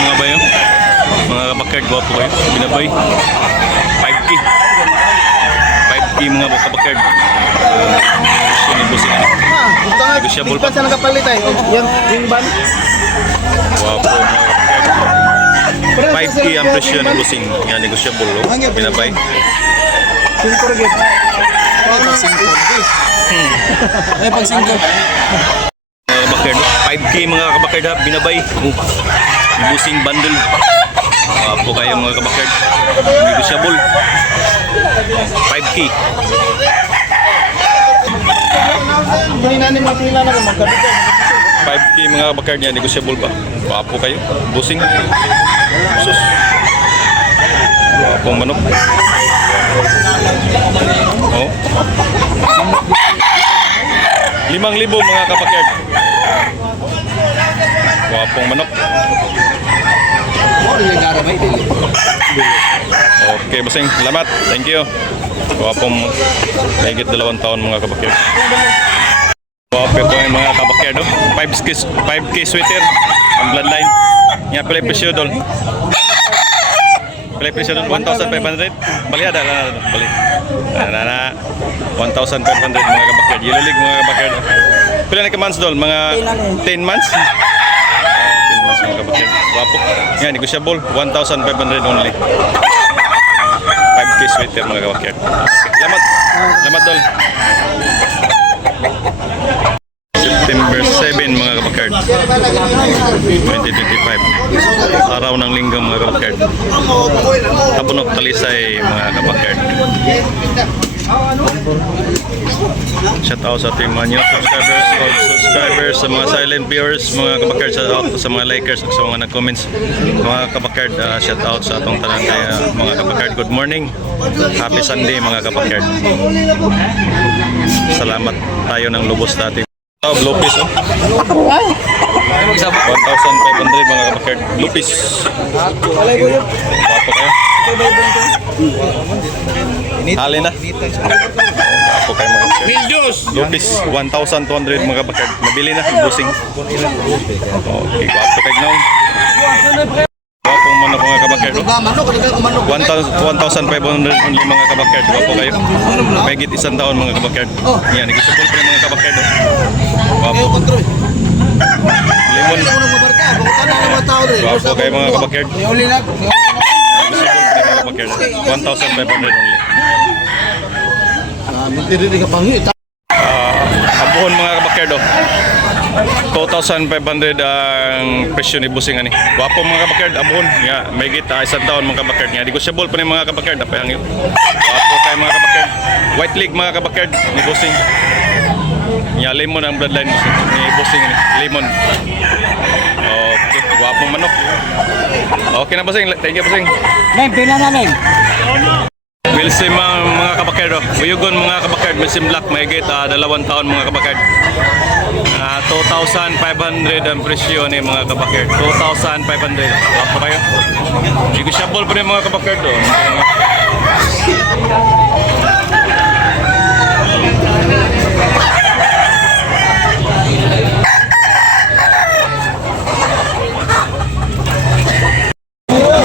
mga bayo. Mga kabakard, guwapo kayo. Binabay. 5K. 5K mga kabakard. Gusto nyo po sila. Negosyable pa. Saan nagkapalit ay? Yung, yung ban? Guwapo mga kabakard. 5K ang presyo ng. Yan, negosyable. Oh. Binabay. 5 rin. Hmm. Ay, pag 5. Ay, pag 5 kabakir. 5K mga kabakir ha, binabay. Uh, busing bundle. Uh, po kayo mga kabakir. Negosyable. 5K. Hindi na 5K mga kabakir niya, negosyable ba? Papo kayo. Busing. Sus. Papong manok. Oh. Limang libo mga kapakerd. Wapong manok. Okay, busing. Salamat. Thank you. Wapong mahigit dalawang taon mga kapakard. Wape po yung mga kabakyer do. 5K, 5K sweater. Ang bloodline. Nga pala presyo doon. Pala presyo doon. 1,500. Bali ada. Bali. Na na na. 1,500 mga kabakyer. Yellow League mga kabakyer. Pila na ka months doon? Mga 10 months? 10 months mga kabakyer. Wapo. Nga, negotiable. 1,500 only. 5K sweater mga kabakyer. Salamat. Salamat dol. September 7 mga kabakard 2025 Araw ng linggo mga kabakard Tabunok Talisay mga kabakard Shout out sa ating mga new subscribers old subscribers sa mga silent viewers mga kabakard shout out sa mga likers sa mga nag-comments mga kabakard uh, shout out sa atong tanan kaya mga kabakard good morning happy Sunday mga kabakard salamat tayo ng lubos natin Oh, Lupis oh. 1,500 mga kabakard. Lupis. Wapo kayo. Hali na. Wapo kayo mga kabakard. Lupis. 1,200 mga kabakard. Nabili na. Busing. Okay, wapo kayo now. Wapong manok mga manok. 1,500 only mga kabakard. Wapo kayo. Mahigit isang taon mga kabakard. Yan, nag-support pa mga kabakard. oh. Wapo. Kontrol. Limon. Ako nang mabarka. Bakit na ng mga tao rin? Wapo kayo mga kabakard. May uli na. Support pa mga kabakard. 1,500 only. Ah, Mintiri ka panghi. Ah, abuhon mga kabakard. oh. 2,500 ang presyo ni Busing ani. Wapo mga kabakard, abuhon. Nga, may gita isang taon mga kabakard nga. Negotiable pa ni mga kabakard, napayang yun. Wapo kayo mga kabakard. White League mga kabakard ni Busing. Nga, lemon ang bloodline ni Busing ni. Lemon. Okay, wapo manok. Okay na Busing, thank you Busing. Neng, pila na neng. Wilsim mga, mga kabakard. oh. Uyugon mga kabakard. Wilsim Black. May ah, dalawang taon mga kabakard. Ah, 2,500 ang presyo ni mga kabakard. 2,500. Apa kayo? Negotiable pa rin mga kabakard. Oh.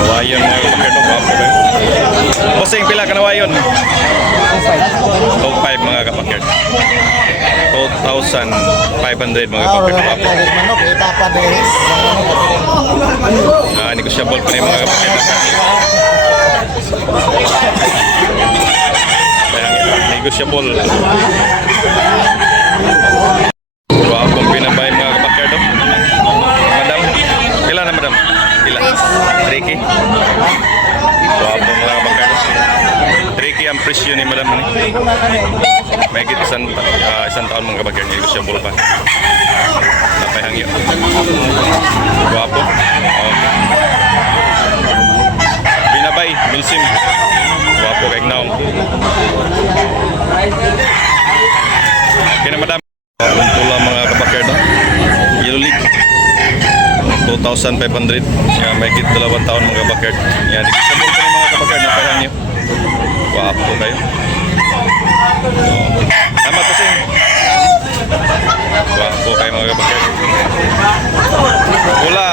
Wayon mga kabakard. oh. Wapo kayo. Bossing, pila ka na wayon? 2,500 mga kapakard. 2,500 mga din. Ah, negotiable pa rin mga kapakard. Kaya negotiable. Wapong pinabay mga kapakard. oh. Madam, pila na madam? Pila? Ricky? Wapong mga kapakard. Ricky ang presyo ni madam ni. May git isang, ah, isang taon mga kapakard. Negotiable pa. Napayhangyo. Guwapo. Okay. Binabay, Milsim. Guwapo kay Naong. Kaya madam. Pula mga kabakard. no? Yellow League. 2,500. Yan, may git dalawang taon mga kabakard. Yan, negotiable pa rin mga kabakard. Napayhangyo. Guwapo kayo. Okay. Tama kasi. Guwapo kayo mga kabakard. Pula.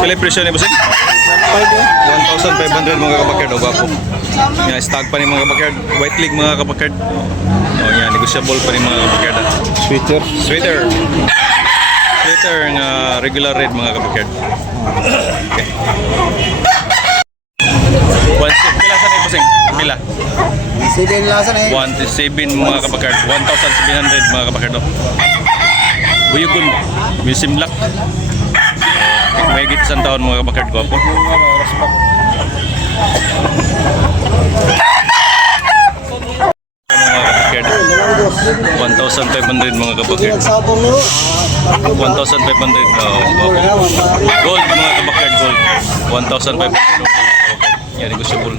Pila yung presyo ni Bossing? 1,500 mga kabakard. O gwapo. Yan, stag pa ni mga kabakard. White leg mga kabakard. O yan, negotiable pa ni mga kabakard. ah. Sweater. Sweater. Sweater nga regular red mga kabakard. Okay. One six. Pila sa ni Bossing? Pila? Sige nila sa na 1,700 mga kabakard. 1,700 mga kabakard. oh. Buyugon. Musim Black. May git isang taon mga kabakard ko po. Mga kabakard. 1,500 mga no. 1,500 oh. Gold mga kabakard gold. 1,500 Yan negotiable.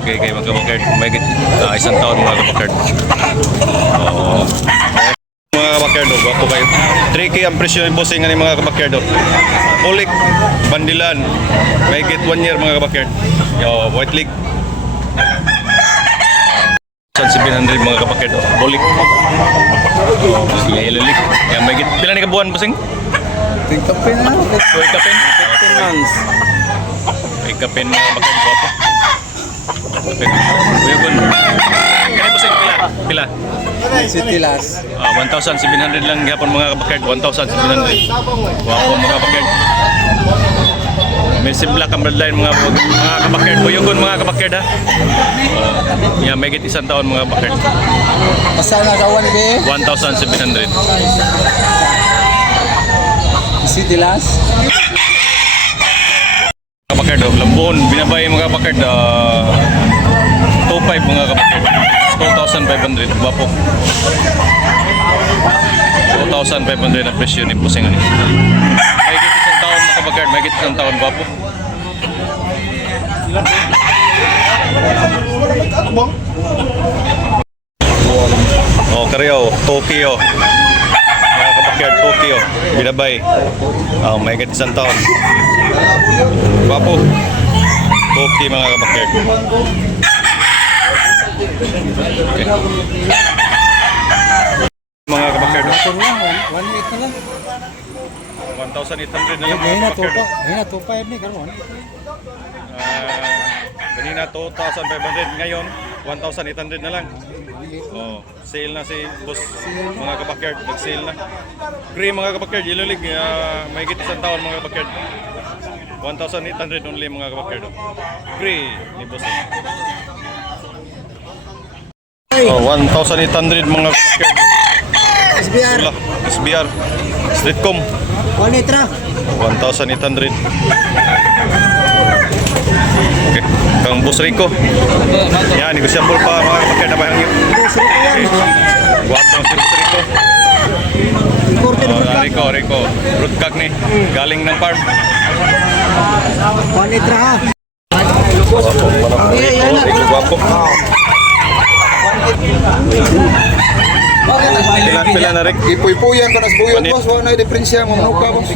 Okay kay mga kabakard. May ah, isang taon mga kabakard. Oo. Mga kabakyardo, gwapo kayo. Tricky ang presyo ng bossing ng mga kabakyardo. Ulik, bandilan, may get one year mga kabakyard. Yo, white league. San 700 mga kabakyardo. Bulik. Yellow league. Yan, may get. Pila ni kabuan bossing? Tingkapin na. Uy, kapin. 15 months. Uy, kapin mga. Gwapo. Kapin. Uy, gun. Pila? City last. Ah, 1,700 lang gapon mga kabakard. 1,700. Wapo mga kabakard. May black ang bloodline mga mga kabakard. Buyugon mga kabakard ha. Uh, yeah, may git isang taon mga kabakard. Asa na kawan ni be? 1,700. City last. Kabakard, oh, lambon, binabay mga kabakard. Uh, 2,500 mga kabakard. 2,500. Wapo. 2,500 na presyo ni Pusing ani. May git isang taon mga kabakard. May git isang taon. Wapo. Oh, Karyo, Tokyo. Mga kabakyard, Tokyo. Binabay. Oh, may git isang taon. Papo. Tokyo mga kabakyard. Okay. Mga kabakyard. One week na lang. 1,800 na lang mga na to pa. kabakyard. Ngayon na to pa ni karon. Ah, kanina 2,500 ngayon 1,800 na lang. Oh, sale na si boss mga kabakyard, nag-sale na. Free mga kabakyard, Yellow League, uh, may git isang taon mga kabakyard. 1,800 only mga kabakyard. Free ni boss. Oh, 1,800 mga kabakyard. SBR. SBR. Streetcom, One litra. 1,800. Okay, kang boss Rico. Yan, negosyable pa mga kabakyard na bayang yun. Guwapo si boss Rico. Oh, Rico, Rico. Root kag ni. Galing ng farm. One litra ha. Guwapo. Rico, Rico, guwapo. Pila, pila na Rick. Ipuy-puyan ko na sa buyon boss. Wala na diferensya mo manuka boss.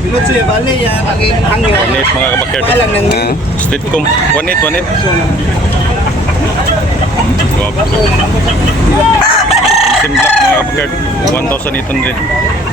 Bilot sila bali ya ang hangyo. Eight mga kabakyard. Walang nang Streetcom. One eight, one eight. Guwapo. Sim Black mga kabakyard. 1,800.